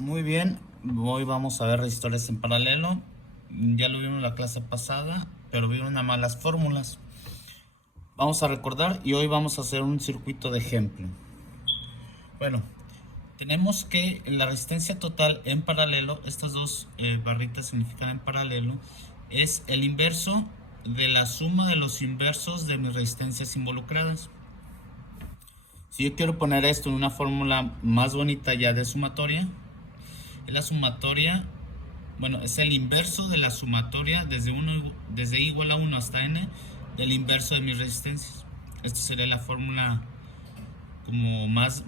Muy bien, hoy vamos a ver resistores en paralelo. Ya lo vimos en la clase pasada, pero vimos nada más las fórmulas. Vamos a recordar y hoy vamos a hacer un circuito de ejemplo. Bueno, tenemos que la resistencia total en paralelo, estas dos barritas significan en paralelo, es el inverso de la suma de los inversos de mis resistencias involucradas. Si yo quiero poner esto en una fórmula más bonita ya de sumatoria, es la sumatoria, bueno, es el inverso de la sumatoria desde i igual a 1 hasta n del inverso de mis resistencias. Esta sería la fórmula como más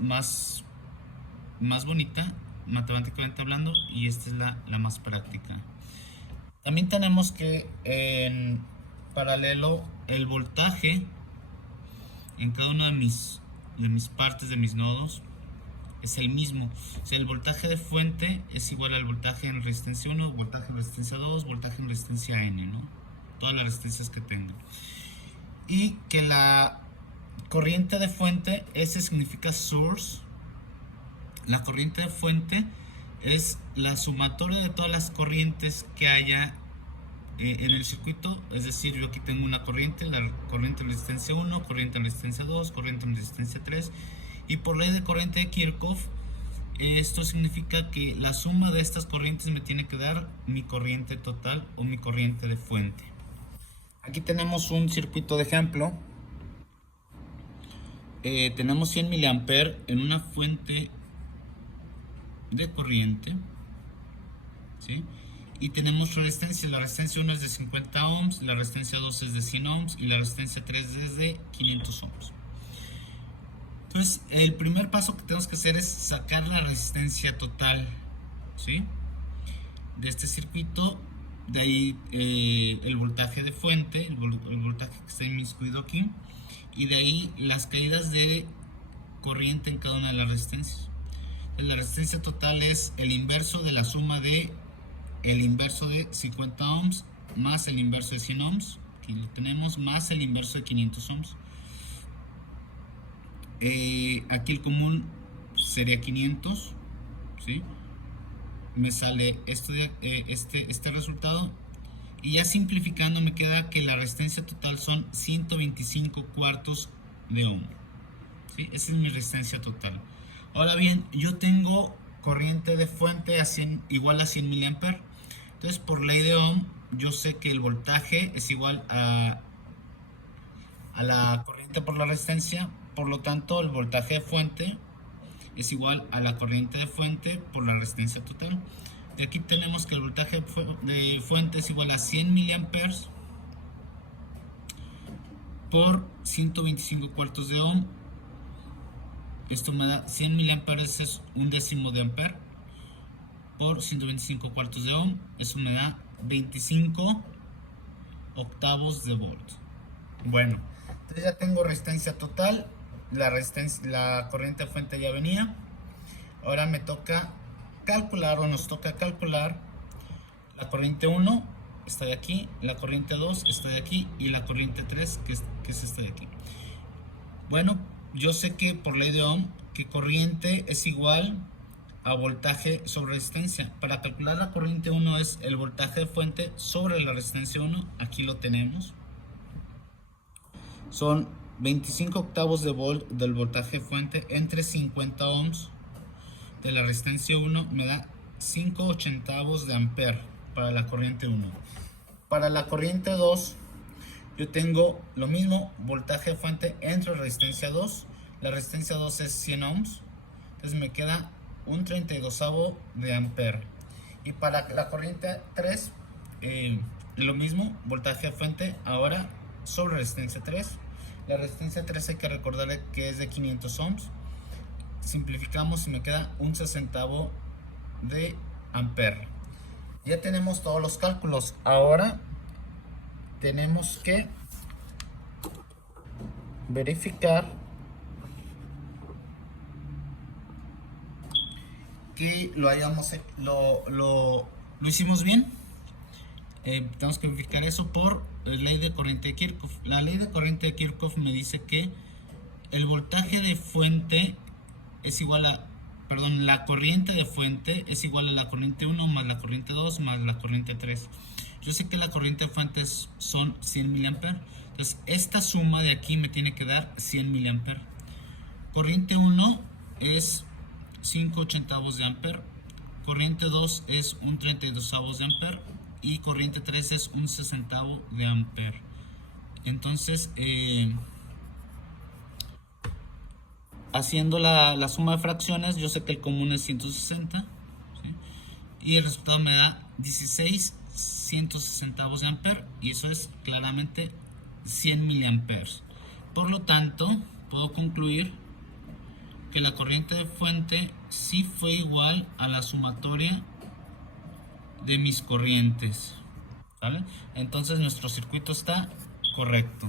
bonita, matemáticamente hablando, y esta es la más práctica. También tenemos que en paralelo el voltaje en cada una de mis partes de mis nodos es el mismo. O sea, el voltaje de fuente es igual al voltaje en resistencia 1, voltaje en resistencia 2, voltaje en resistencia n, ¿no? Todas las resistencias que tenga. Y que la corriente de fuente, ese significa source. La corriente de fuente es la sumatoria de todas las corrientes que haya en el circuito. Es decir, yo aquí tengo una corriente, la corriente en resistencia 1, corriente en resistencia 2, corriente en resistencia 3. Y por ley de corriente de Kirchhoff, esto significa que la suma de estas corrientes me tiene que dar mi corriente total o mi corriente de fuente. Aquí tenemos un circuito de ejemplo. Tenemos 100 mA en una fuente de corriente, ¿sí? Y tenemos resistencia. La resistencia 1 es de 50 ohms, la resistencia 2 es de 100 ohms y la resistencia 3 es de 500 ohms. Entonces, el primer paso que tenemos que hacer es sacar la resistencia total, ¿sí?, de este circuito. De ahí el voltaje de fuente, el voltaje que está inmiscuido aquí, y de ahí las caídas de corriente en cada una de las resistencias. Entonces, la resistencia total es el inverso de la suma de el inverso de 50 ohms más el inverso de 100 ohms, aquí lo tenemos, más el inverso de 500 ohms. Aquí el común sería 500, ¿sí? Me sale esto de, este resultado, y ya simplificando me queda que la resistencia total son 125 cuartos de ohm, ¿sí? Esa es mi resistencia total. Ahora bien, yo tengo corriente de fuente igual a 100 mA. Entonces, por ley de Ohm, yo sé que el voltaje es igual a la corriente por la resistencia. Por lo tanto, el voltaje de fuente es igual a la corriente de fuente por la resistencia total. De aquí tenemos que el voltaje de fuente es igual a 100 mA por 125 cuartos de ohm. Esto me da 100 mA, es un décimo de ampere, por 125 cuartos de ohm. Eso me da 25 octavos de volt. Bueno, entonces ya tengo resistencia total. La corriente de fuente ya venía. Ahora me toca calcular, o nos toca calcular, la corriente 1 está de aquí, la corriente 2 está de aquí, y la corriente 3 que es esta de aquí. Bueno, yo sé que por ley de Ohm, que corriente es igual a voltaje sobre resistencia. Para calcular la corriente 1 es el voltaje de fuente sobre la resistencia 1. Aquí lo tenemos. Son 25 octavos de volt del voltaje de fuente entre 50 ohms de la resistencia 1. Me da 5 ochentavos de ampere para la corriente 1. Para la corriente 2, yo tengo lo mismo, voltaje de fuente entre resistencia 2. La resistencia 2 es 100 ohms. Entonces me queda un 32avo de ampere. Y para la corriente 3, lo mismo, voltaje de fuente ahora sobre resistencia 3. La resistencia 3 hay que recordarle que es de 500 ohms. Simplificamos y me queda un 60avo de ampere. Ya tenemos todos los cálculos. Ahora tenemos que verificar que lo hicimos bien. Tenemos que verificar eso por la ley de corriente de Kirchhoff. La ley de corriente de Kirchhoff me dice que el voltaje de fuente es igual a perdón, la corriente de fuente es igual a la corriente 1 más la corriente 2 más la corriente 3. Yo sé que la corriente de fuentes son 100 mA. Entonces, esta suma de aquí me tiene que dar 100 mA. Corriente 1 es 5/80 de ampere. Corriente 2 es un 32 de ampere. Y corriente 3 es un 60 de ampere. Entonces, haciendo la suma de fracciones, yo sé que el común es 160, ¿sí? Y el resultado me da 16/160 de ampere, y eso es claramente 100 miliamperes. Por lo tanto, puedo concluir que la corriente de fuente sí fue igual a la sumatoria de mis corrientes, ¿vale? Entonces nuestro circuito está correcto.